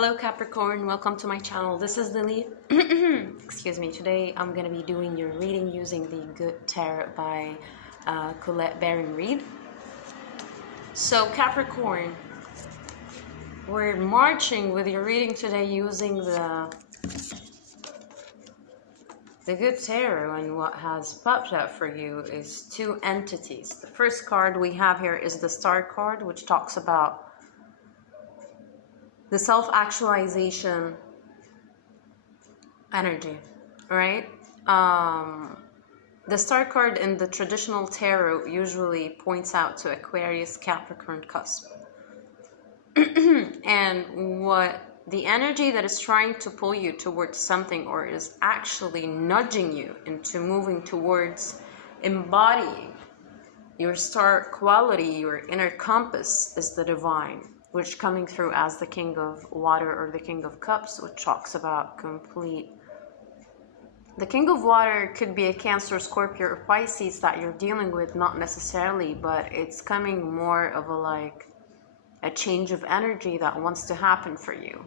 Hello Capricorn, welcome to my channel. This is Lily. Excuse me. Today I'm going to be doing your reading using the Good Tarot by Colette Baron-Reid. So Capricorn, we're marching with your reading today using the Good Tarot, and what has popped up for you is two entities. The first card we have here is the Star card, which talks about the self-actualization energy, right? The Star card in the traditional tarot usually points out to Aquarius, Capricorn cusp. And what the energy that is trying to pull you towards something, or is actually nudging you into moving towards embodying your star quality, your inner compass, is the divine, which coming through as the King of Water or the King of Cups, which talks about complete. The King of Water could be a Cancer, Scorpio, or Pisces that you're dealing with, not necessarily, but it's coming more of a change of energy that wants to happen for you.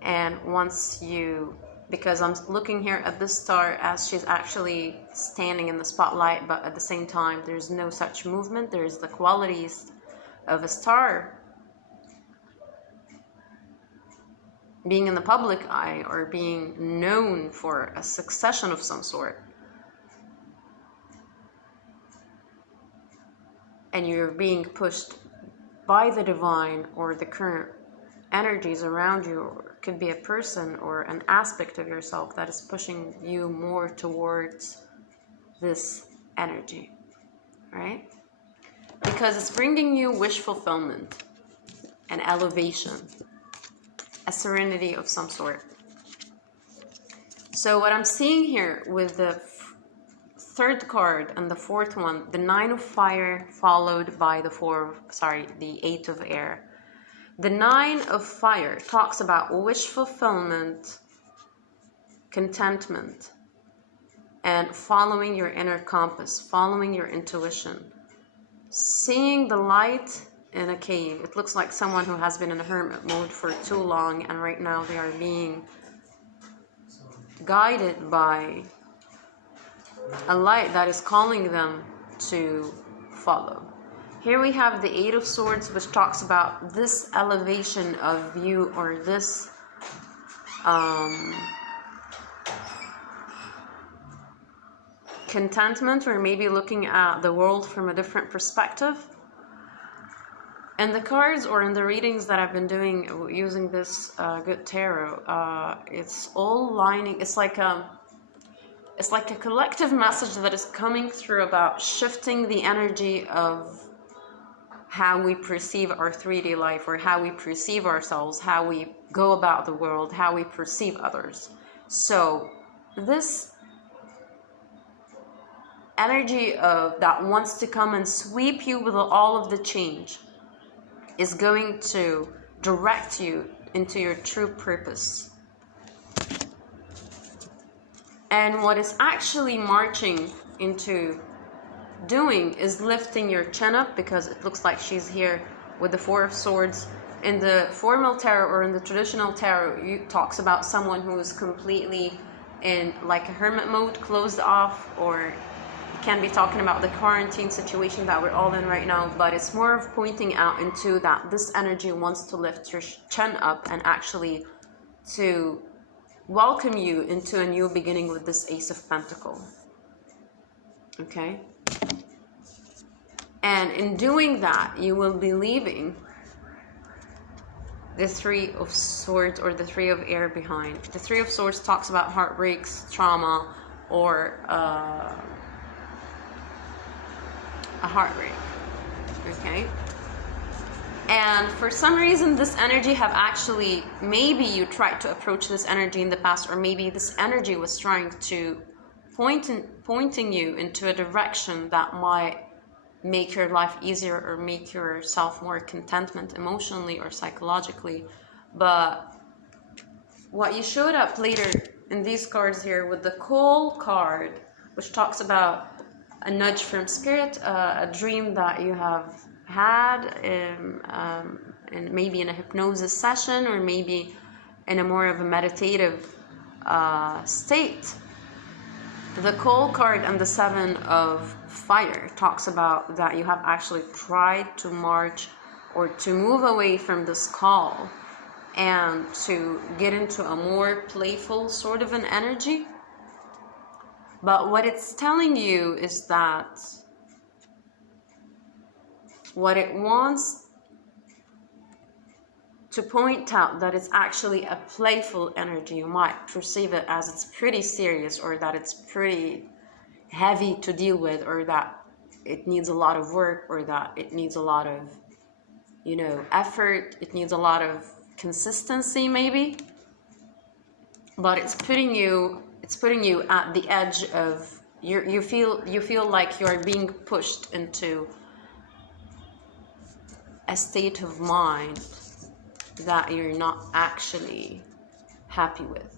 And once you, because I'm looking here at this star as she's actually standing in the spotlight, but at the same time, there's no such movement. There's the qualities of a star being in the public eye or being known for a succession of some sort, and you're being pushed by the divine or the current energies around you, or it could be a person or an aspect of yourself that is pushing you more towards this energy, right? Because it's bringing you wish fulfillment, an elevation, a serenity of some sort. So what I'm seeing here with the third card and the fourth one, the Nine of Fire followed by the Eight of Air. The Nine of Fire talks about wish fulfillment, contentment, and following your inner compass, following your intuition. Seeing the light in a cave. It looks like someone who has been in a hermit mode for too long, and right now they are being guided by a light that is calling them to follow. Here we have the Eight of Swords, which talks about this elevation of you, or this contentment, or maybe looking at the world from a different perspective. And the cards, or in the readings that I've been doing using this Good Tarot, it's all lining. It's like a collective message that is coming through about shifting the energy of how we perceive our 3D life, or how we perceive ourselves, how we go about the world, how we perceive others. So this energy of that wants to come and sweep you with all of the change is going to direct you into your true purpose. And what is actually marching into doing is lifting your chin up, because it looks like she's here with the Four of Swords. In the formal tarot, or in the traditional tarot, it talks about someone who is completely in like a hermit mode, closed off, or can be talking about the quarantine situation that we're all in right now, but it's more of pointing out into that this energy wants to lift your chin up and actually to welcome you into a new beginning with this Ace of Pentacles. Okay? And in doing that, you will be leaving the Three of Swords or the Three of Air behind. The Three of Swords talks about heartbreaks, trauma, or a heartbreak. Okay? And for some reason, this energy have actually, maybe you tried to approach this energy in the past, or maybe this energy was trying to pointing you into a direction that might make your life easier, or make yourself more contentment emotionally or psychologically. But what you showed up later in these cards here with the Coal card, which talks about a nudge from spirit, a dream that you have had, and maybe in a hypnosis session, or maybe in a more of a meditative state. The Coal card and the Seven of Fire talks about that you have actually tried to march or to move away from this call and to get into a more playful sort of an energy. But what it's telling you is that what it wants to point out that it's actually a playful energy. You might perceive it as it's pretty serious, or that it's pretty heavy to deal with, or that it needs a lot of work, or that it needs a lot of, you know, effort. It needs a lot of consistency maybe. But it's putting you at the edge of you feel like you're being pushed into a state of mind that you're not actually happy with,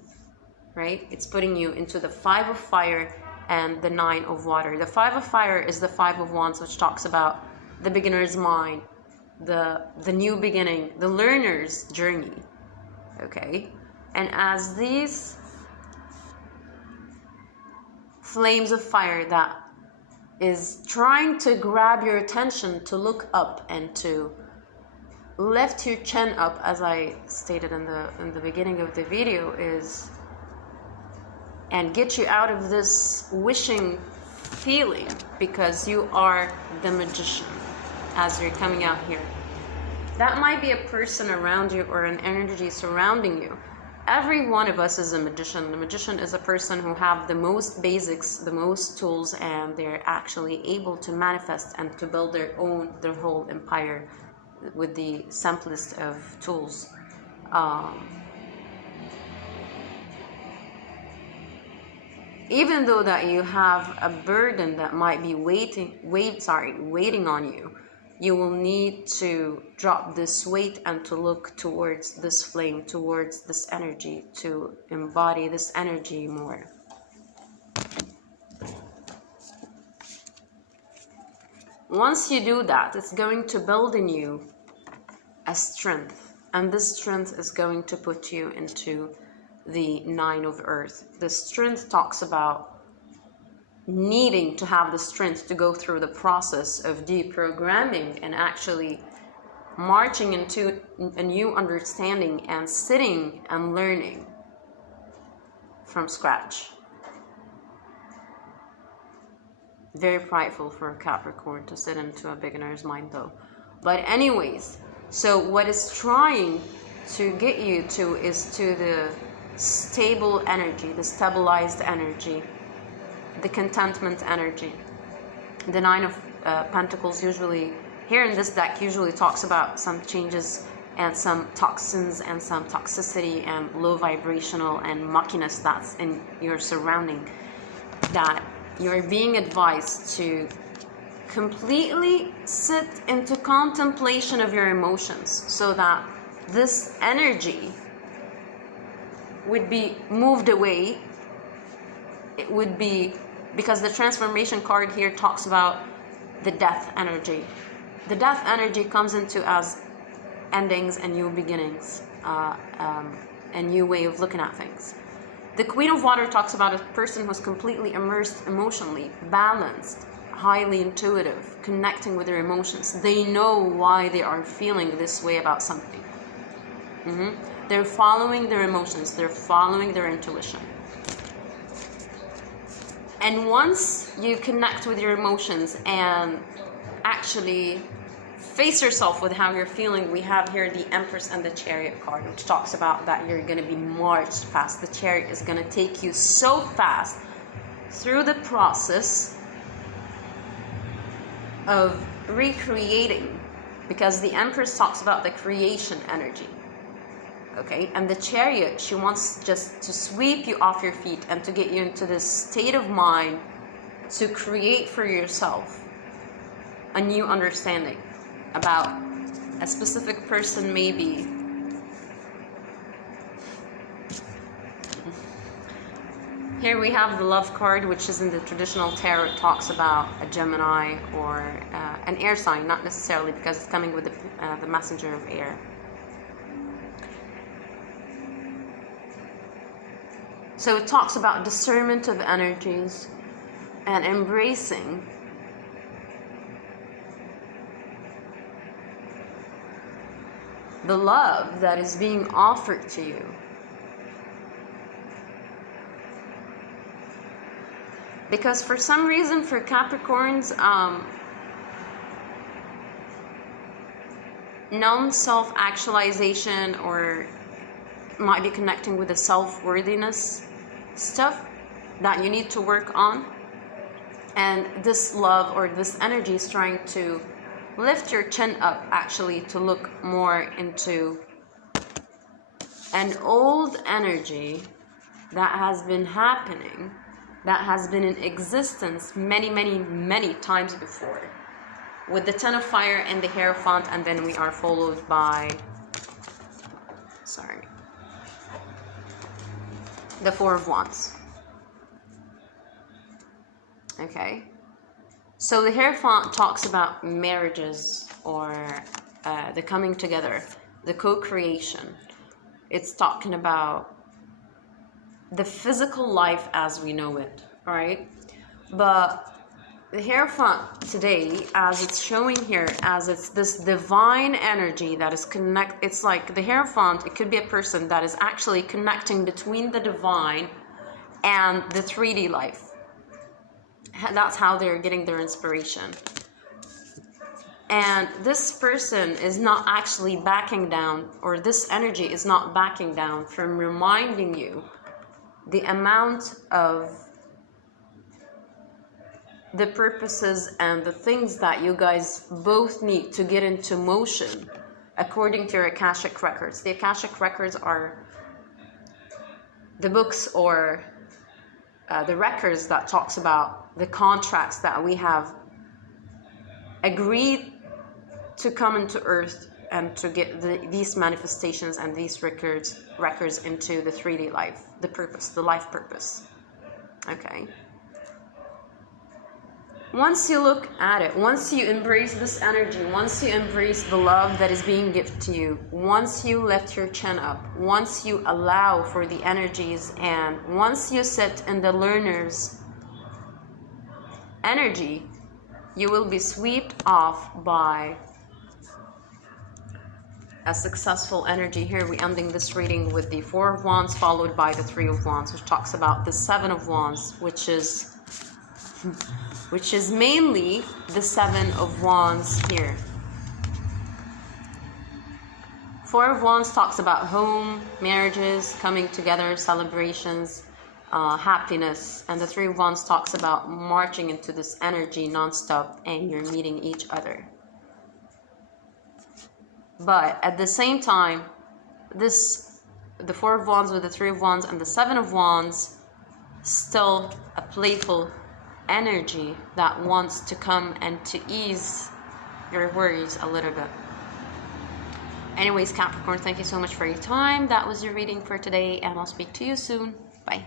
right? It's putting you into the Five of Fire and the Nine of Water. The Five of Fire is the Five of Wands, which talks about the beginner's mind, the new beginning, the learner's journey, okay? And as these flames of fire that is trying to grab your attention to look up and to lift your chin up, as I stated in the beginning of the video, is, and get you out of this wishing feeling, because you are the magician as you're coming out here. That might be a person around you or an energy surrounding you. Every one of us is a magician. The magician is a person who have the most basics, the most tools, and they're actually able to manifest and to build their whole empire with the simplest of tools. Even though that you have a burden that might be waiting on you, you will need to drop this weight and to look towards this flame, towards this energy, to embody this energy more. Once you do that, it's going to build in you a strength, and this strength is going to put you into the Nine of Earth. The strength talks about needing to have the strength to go through the process of deprogramming and actually marching into a new understanding and sitting and learning from scratch. Very prideful for a Capricorn to sit into a beginner's mind though. But anyways, so what it's trying to get you to is to the stable energy, the stabilized energy, the contentment energy. The Nine of Pentacles usually, here in this deck, usually talks about some changes and some toxins and some toxicity and low vibrational and muckiness that's in your surrounding, that you're being advised to completely sit into contemplation of your emotions, so that this energy would be moved away. It would be, because the transformation card here talks about the death energy. The death energy comes into as endings and new beginnings, a new way of looking at things. The Queen of Water talks about a person who's completely immersed emotionally, balanced, highly intuitive, connecting with their emotions. They know why they are feeling this way about something. They're following their emotions. They're following their intuition. And once you connect with your emotions and actually face yourself with how you're feeling, we have here the Empress and the Chariot card, which talks about that you're going to be marched fast. The Chariot is going to take you so fast through the process of recreating, because the Empress talks about the creation energy. Okay, and the Chariot, she wants just to sweep you off your feet and to get you into this state of mind to create for yourself a new understanding about a specific person, maybe. Here we have the love card, which is in the traditional tarot, talks about a Gemini or an air sign, not necessarily, because it's coming with the messenger of air. So it talks about discernment of energies and embracing the love that is being offered to you. Because for some reason, for Capricorns, non-self-actualization, or might be connecting with the self-worthiness stuff that you need to work on. And this love or this energy is trying to lift your chin up, actually, to look more into an old energy that has been happening, that has been in existence many, many, many times before, with the Ten of Fire and the Hierophant, and then we are followed by, the Four of Wands. Okay, so the Hierophant talks about marriages, or the coming together, the co-creation. It's talking about the physical life as we know it, right? But the Hierophant today, as it's showing here, as it's this divine energy that is it's like the Hierophant, it could be a person that is actually connecting between the divine and the 3D life. That's how they're getting their inspiration. And this person is not actually backing down, or this energy is not backing down from reminding you the amount of the purposes and the things that you guys both need to get into motion according to your Akashic records. The Akashic records are the books, or the records that talks about the contracts that we have agreed to come into earth and to get these manifestations and these records into the 3D life, the purpose, the life purpose. Okay. Once you look at it, once you embrace this energy, once you embrace the love that is being given to you, once you lift your chin up, once you allow for the energies, and once you sit in the learner's energy, you will be swept off by a successful energy. Here we're ending this reading with the Four of Wands, followed by the Three of Wands, which talks about the Seven of Wands, which is mainly the Seven of Wands here. Four of Wands talks about home, marriages, coming together, celebrations, happiness. And the Three of Wands talks about marching into this energy nonstop, and you're meeting each other. But at the same time, the Four of Wands with the Three of Wands and the Seven of Wands, still a playful energy that wants to come and to ease your worries a little bit. Anyways, Capricorn, thank you so much for your time. That was your reading for today, and I'll speak to you soon. Bye.